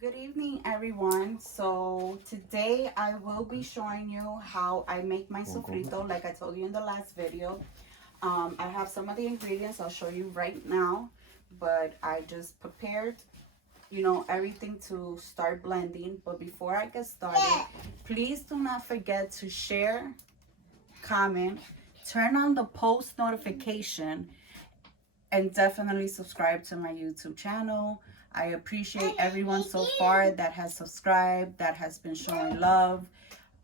Good evening, everyone. So today I will be showing you how I make my sofrito like I told you in the last video. I have some of the ingredients I'll show you right now, but I just prepared, everything to start blending. But before I get started, please do not forget to share, comment, turn on the post notification, and definitely subscribe to my YouTube channel. I appreciate everyone so far that has subscribed, that has been showing love.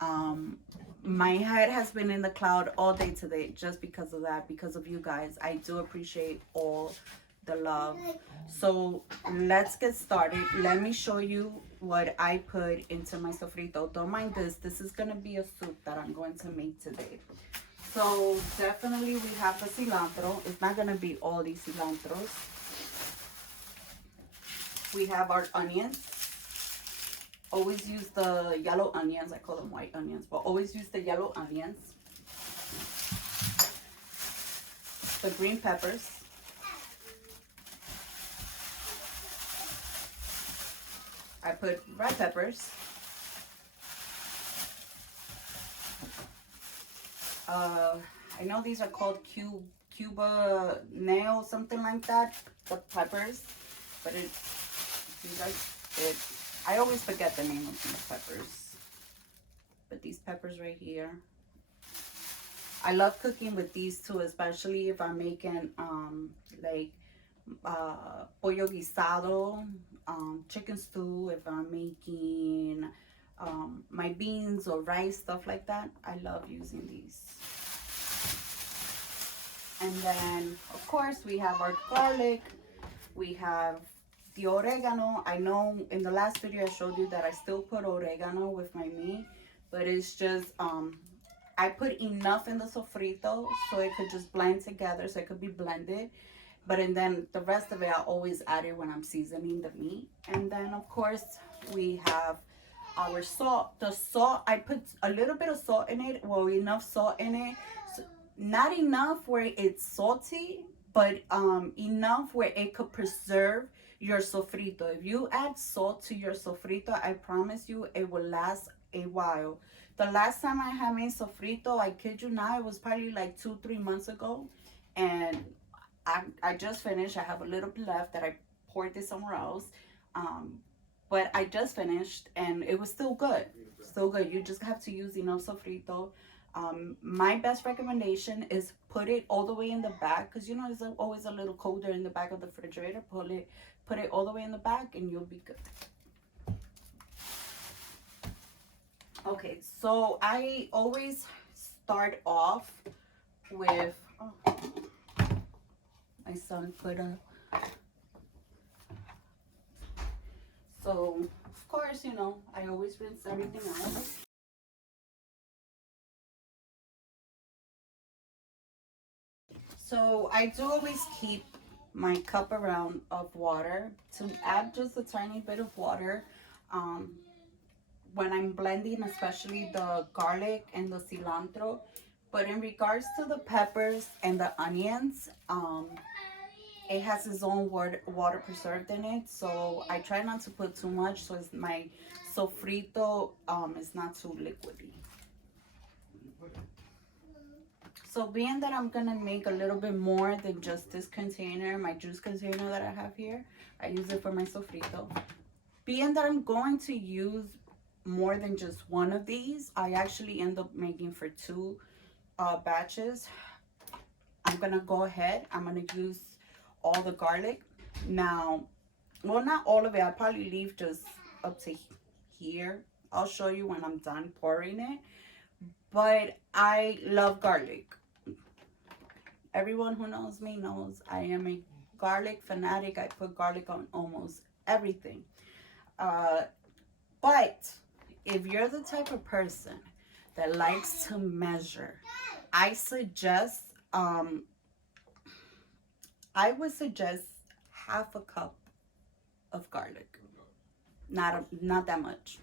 Um, my head has been in the cloud all day today just because of that, because of you guys. I do appreciate all the love. So let's get started. Let me show you what I put into my sofrito. Don't mind this. This is going to be a soup that I'm going to make today. So definitely we have the cilantro. It's not going to be all these cilantros. We have our onions. Always use the yellow onions. I call them white onions, but always use the yellow onions. The green peppers. I put red peppers. I know these are called Cuba nail, something like that. The peppers, but these are it. I always forget the name of these peppers. But these peppers right here. I love cooking with these too, especially if I'm making like pollo guisado, chicken stew, if I'm making my beans or rice, stuff like that. I love using these. And then, of course, we have our garlic. We have the oregano. I know in the last video I showed you that I still put oregano with my meat, but it's just, I put enough in the sofrito so it could just blend together, so it could be blended. And then the rest of it, I always add it when I'm seasoning the meat. And then, of course, we have our salt. The salt, I put a little bit of salt in it, well, enough salt in it. So, not enough where it's salty, but enough where it could preserve your sofrito. If you add salt to your sofrito, I promise you it will last a while. The last time I had made sofrito, I kid you not, it was probably like 2-3 months ago. And I just finished. I have a little bit left that I poured this somewhere else. But I just finished and it was still good. Still good. You just have to use enough sofrito. My best recommendation is put it all the way in the back, because it's always a little colder in the back of the refrigerator. Put it all the way in the back and you'll be good. Okay, so I always start off with, my son put a, so of course, I always rinse everything out. So I do always keep my cup around of water to add just a tiny bit of water when I'm blending, especially the garlic and the cilantro. But in regards to the peppers and the onions, it has its own water preserved in it, so I try not to put too much so my sofrito is not too liquidy. So being that I'm gonna make a little bit more than just this container, my juice container that I have here, I use it for my sofrito. Being that I'm going to use more than just one of these, I actually end up making for two batches. I'm gonna go ahead, I'm gonna use all the garlic. Now, well, not all of it, I'll probably leave just up to here. I'll show you when I'm done pouring it. But I love garlic. Everyone who knows me knows I am a garlic fanatic. I put garlic on almost everything. But if you're the type of person that likes to measure, I would suggest half a cup of garlic. Not that much.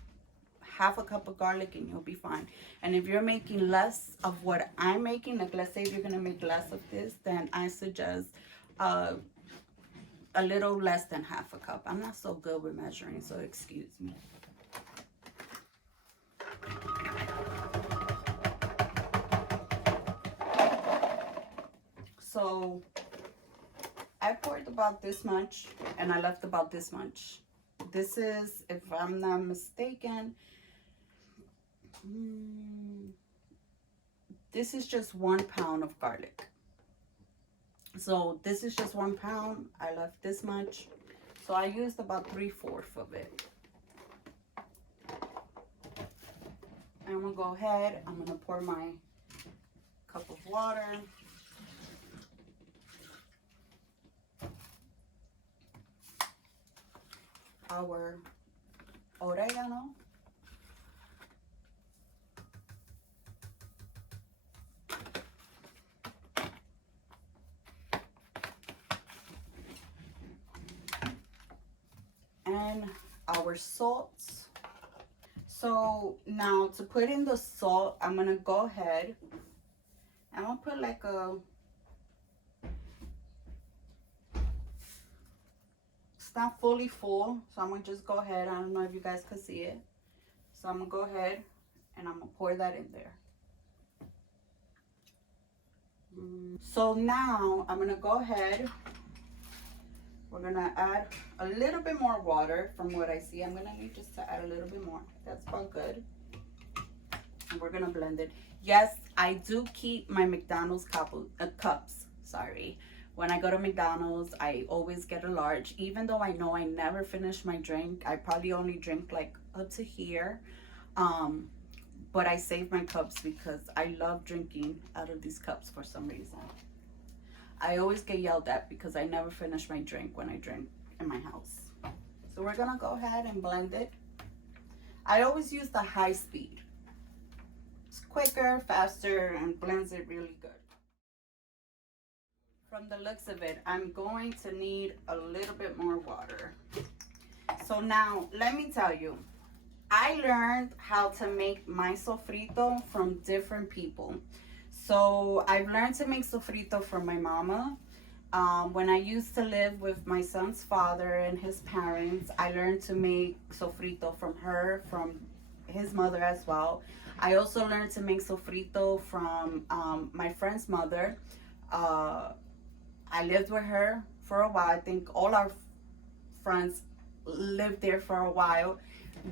Half a cup of garlic and you'll be fine. And if you're making less of what I'm making, like let's say if you're gonna make less of this, then I suggest a little less than half a cup. I'm not so good with measuring, so excuse me. So I poured about this much and I left about this much. This is, if I'm not mistaken, this is just 1 pound of garlic. So this is just 1 pound. I left this much. So I used about 3/4 of it. I'm gonna go ahead. I'm gonna pour my cup of water. Our oregano. And our salt. So now to put in the salt, I'm gonna go ahead. I'm gonna put like a, it's not fully full, so I'm gonna just go ahead. I don't know if you guys can see it. So I'm gonna go ahead and I'm gonna pour that in there. So now I'm gonna go ahead. We're gonna add a little bit more water from what I see. I'm gonna need just to add a little bit more. That's about good. And we're gonna blend it. Yes, I do keep my McDonald's cups. Sorry. When I go to McDonald's, I always get a large. Even though I know I never finish my drink, I probably only drink like up to here. But I save my cups because I love drinking out of these cups for some reason. I always get yelled at because I never finish my drink when I drink in my house. So we're gonna go ahead and blend it. I always use the high speed. It's quicker, faster, and blends it really good. From the looks of it, I'm going to need a little bit more water. So now, let me tell you, I learned how to make my sofrito from different people. So I've learned to make sofrito from my mama. When I used to live with my son's father and his parents, I learned to make sofrito from her, from his mother as well. I also learned to make sofrito from my friend's mother. I lived with her for a while. I think all our friends lived there for a while.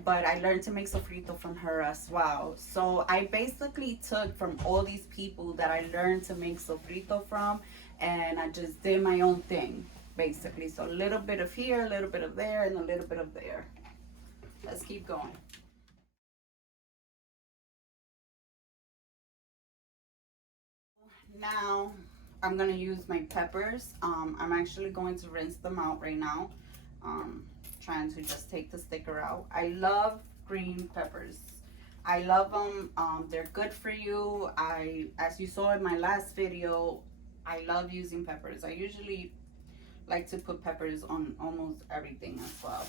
But I learned to make sofrito from her as well. So I basically took from all these people that I learned to make sofrito from, and I just did my own thing, basically. So a little bit of here, a little bit of there, and a little bit of there. Let's keep going. Now I'm gonna use my peppers. I'm actually going to rinse them out right now. Trying to just take the sticker out. I love green peppers. I love them. They're good for you. As you saw in my last video, I love using peppers. I usually like to put peppers on almost everything as well.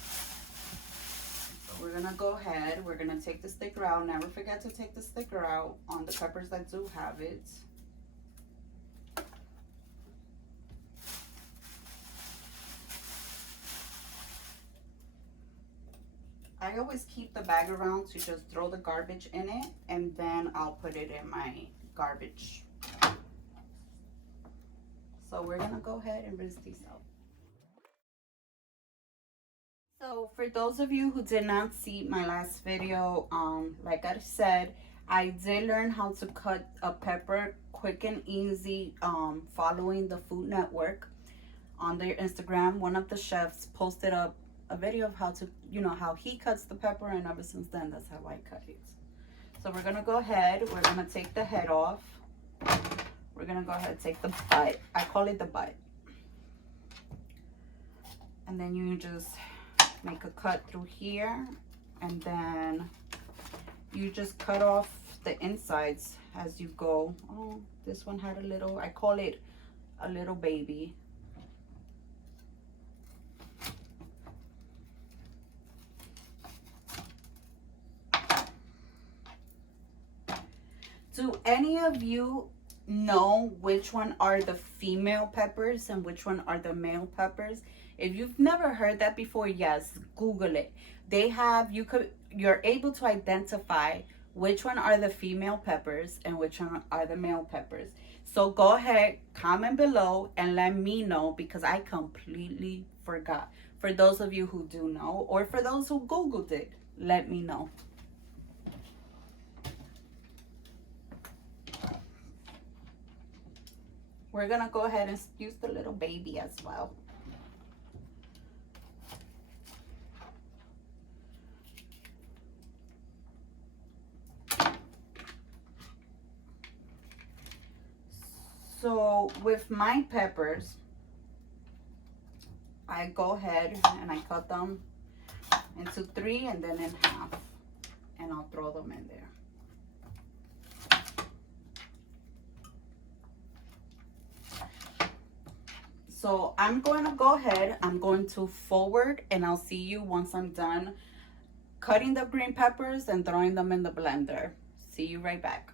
So we're gonna go ahead. We're gonna take the sticker out. Never forget to take the sticker out on the peppers that do have it. I always keep the bag around to just throw the garbage in it, and then I'll put it in my garbage. So we're gonna go ahead and rinse these out. So for those of you who did not see my last video, like I said, I did learn how to cut a pepper quick and easy, following the Food Network on their Instagram. One of the chefs posted up a video of how to, how he cuts the pepper, and ever since then, that's how I cut it. So we're gonna go ahead, we're gonna take the head off. We're gonna go ahead and take the butt. I call it the butt. And then you just make a cut through here, and then you just cut off the insides as you go. Oh, this one had a little, I call it a little baby. Do any of you know which one are the female peppers and which one are the male peppers? If you've never heard that before, yes, Google it. They have, you're able to identify which one are the female peppers and which one are the male peppers. So go ahead, comment below and let me know, because I completely forgot. For those of you who do know, or for those who Googled it, let me know. We're gonna go ahead and use the little baby as well. So with my peppers, I go ahead and I cut them into 3 and then in half, and I'll throw them in there. So I'm going to go ahead, I'm going to forward, and I'll see you once I'm done cutting the green peppers and throwing them in the blender. See you right back.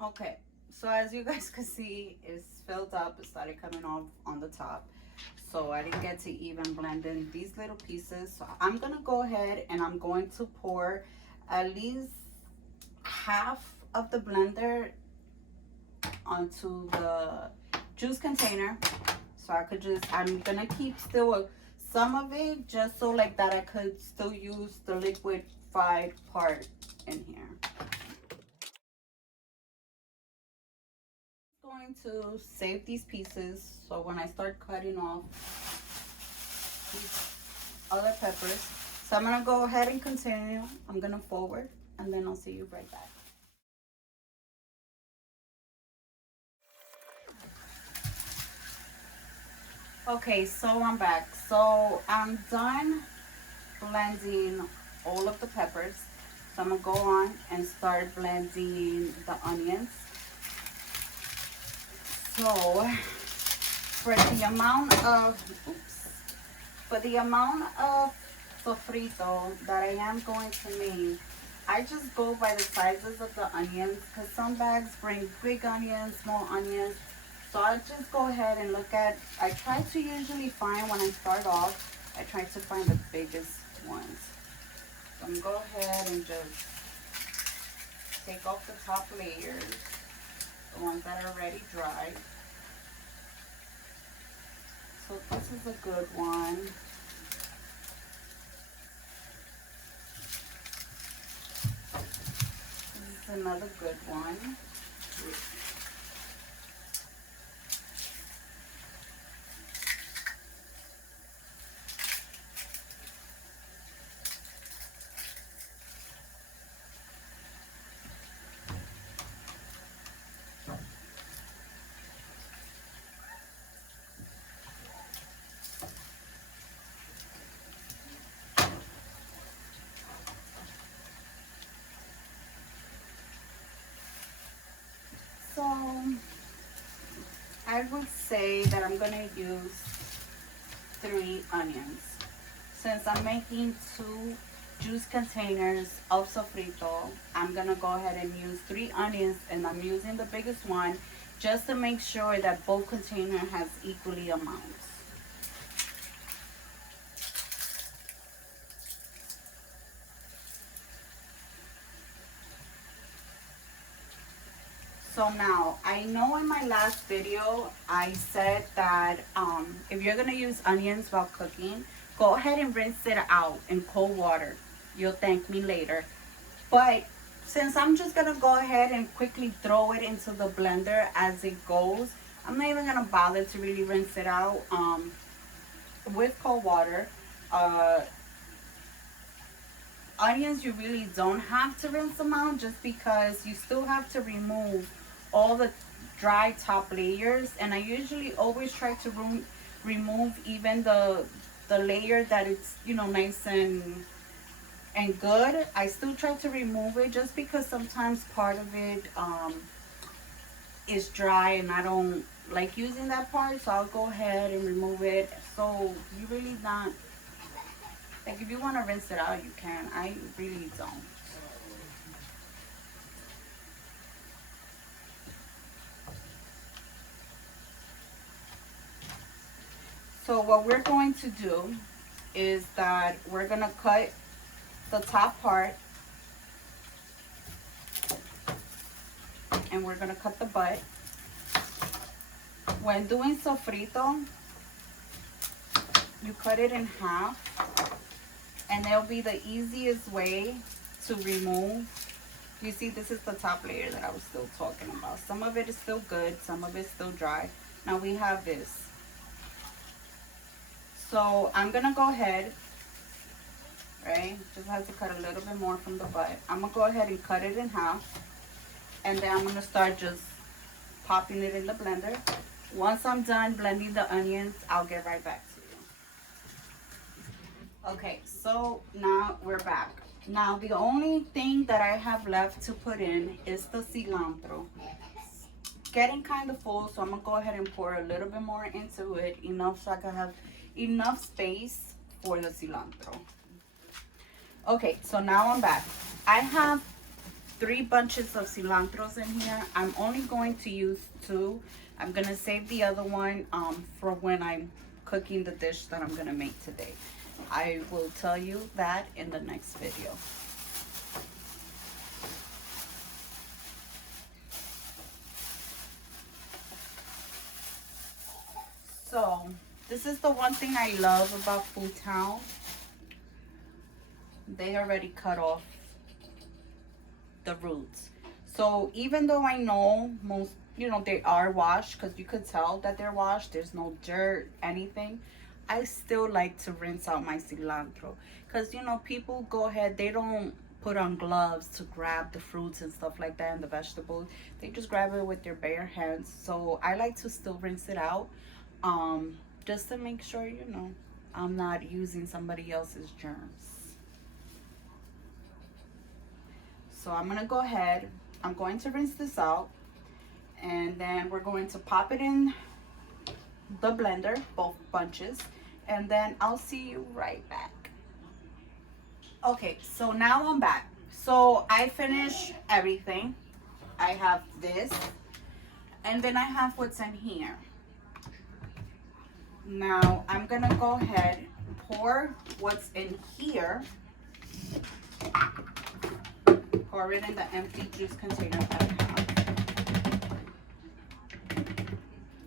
Okay, so as you guys can see, it's filled up. It started coming off on the top. So I didn't get to even blend in these little pieces. So I'm gonna go ahead and I'm going to pour at least half of the blender onto the juice container. So I could just, I'm gonna keep still some of it just so like that I could still use the liquefied part in here. Going to save these pieces so when I start cutting off these other peppers. So I'm gonna go ahead and continue. I'm gonna forward and then I'll see you right back. Okay, so I'm back. So I'm done blending all of the peppers. So I'm gonna go on and start blending the onions. So for the amount of sofrito that I am going to make, I just go by the sizes of the onions, because some bags bring big onions, small onions. So I just go ahead and look at, I try to usually find, when I start off, I try to find the biggest ones. So I'm gonna go ahead and just take off the top layers, the ones that are already dry. So this is a good one. This is another good one. So I would say that I'm gonna use 3 onions. Since I'm making 2 juice containers of sofrito, I'm gonna go ahead and use 3 onions, and I'm using the biggest one just to make sure that both containers has equally amounts. So now, I know in my last video, I said that if you're gonna use onions while cooking, go ahead and rinse it out in cold water. You'll thank me later. But since I'm just gonna go ahead and quickly throw it into the blender as it goes, I'm not even gonna bother to really rinse it out with cold water. Onions, you really don't have to rinse them out, just because you still have to remove all the dry top layers, and I usually always try to remove even the layer that it's, you know, nice and and good. I still try to remove it just because sometimes part of it is dry and I don't like using that part, so I'll go ahead and remove it. So you really not, like, if you want to rinse it out, you can. I really don't. So what we're going to do is that we're gonna cut the top part and we're gonna cut the butt. When doing sofrito, you cut it in half, and it'll be the easiest way to remove. You see, this is the top layer that I was still talking about. Some of it is still good, some of it's still dry. Now we have this. So I'm gonna go ahead, right? Just have to cut a little bit more from the butt. I'm gonna go ahead and cut it in half, and then I'm gonna start just popping it in the blender. Once I'm done blending the onions, I'll get right back to you. Okay, so now we're back. Now the only thing that I have left to put in is the cilantro. It's getting kind of full, so I'm gonna go ahead and pour a little bit more into it, enough so I can have enough space for the cilantro. Okay, so now I'm back. I have 3 bunches of cilantros in here. I'm only going to use 2. I'm gonna save the other one for when I'm cooking the dish that I'm gonna make today. I will tell you that in the next video. So this is the one thing I love about Food Town. They already cut off the roots. So even though I know most, they are washed, because you could tell that they're washed, there's no dirt, anything, I still like to rinse out my cilantro. Because, people go ahead, they don't put on gloves to grab the fruits and stuff like that and the vegetables. They just grab it with their bare hands. So I like to still rinse it out, just to make sure, I'm not using somebody else's germs. So I'm gonna go ahead, I'm going to rinse this out, and then we're going to pop it in the blender, both bunches, and then I'll see you right back. Okay, so now I'm back. So I finished everything. I have this, and then I have what's in here. Now I'm gonna go ahead, pour what's in here, pour it in the empty juice container that I have.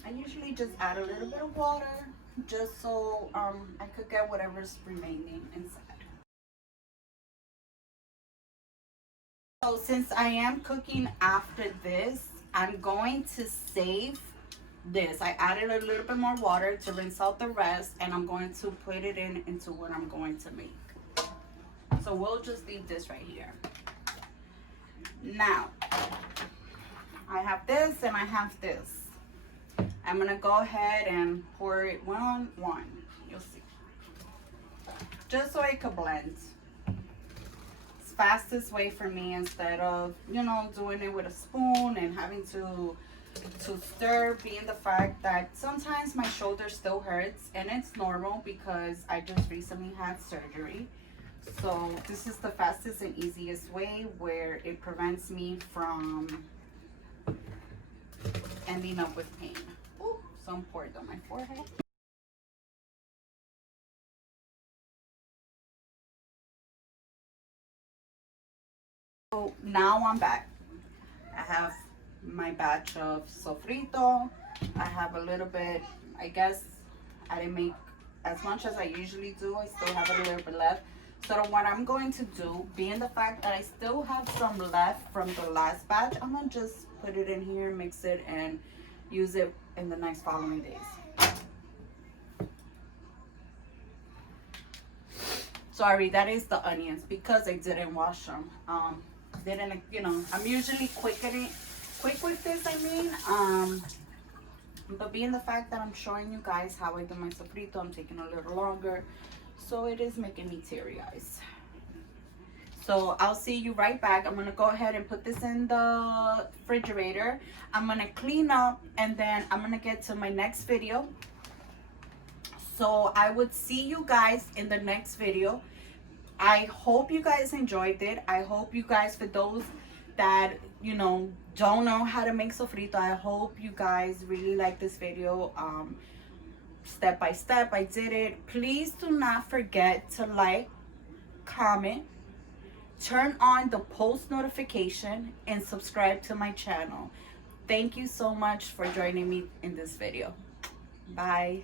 I usually just add a little bit of water just so I could get whatever's remaining inside. So since I am cooking after this, I'm going to save this. I added a little bit more water to rinse out the rest, and I'm going to put it into what I'm going to make. So we'll just leave this right here. Now, I have this and I have this. I'm gonna go ahead and pour it one on one. You'll see. Just so it could blend. It's fastest way for me, instead of, doing it with a spoon and having to stir, being the fact that sometimes my shoulder still hurts, and it's normal because I just recently had surgery. So this is the fastest and easiest way, where it prevents me from ending up with pain. Ooh, some poured on my forehead. So now I'm back. I have my batch of sofrito. I have a little bit, I guess I didn't make as much as I usually do. I still have a little bit left. So what I'm going to do, being the fact that I still have some left from the last batch, I'm gonna just put it in here, mix it, and use it in the next following days. Sorry, that is the onions, because I didn't wash them. I'm usually quick with this, but being the fact that I'm showing you guys how I do my sofrito, I'm taking a little longer, so it is making me teary eyes. So I'll see you right back. I'm gonna go ahead and put this in the refrigerator. I'm gonna clean up and then I'm gonna get to my next video. So I would see you guys in the next video. I hope you guys enjoyed it. I hope you guys, for those that, you know, don't know how to make sofrito, I hope you guys really like this video. Step by step, I did it. Please do not forget to like, comment, turn on the post notification, and subscribe to my channel. Thank you so much for joining me in this video. Bye.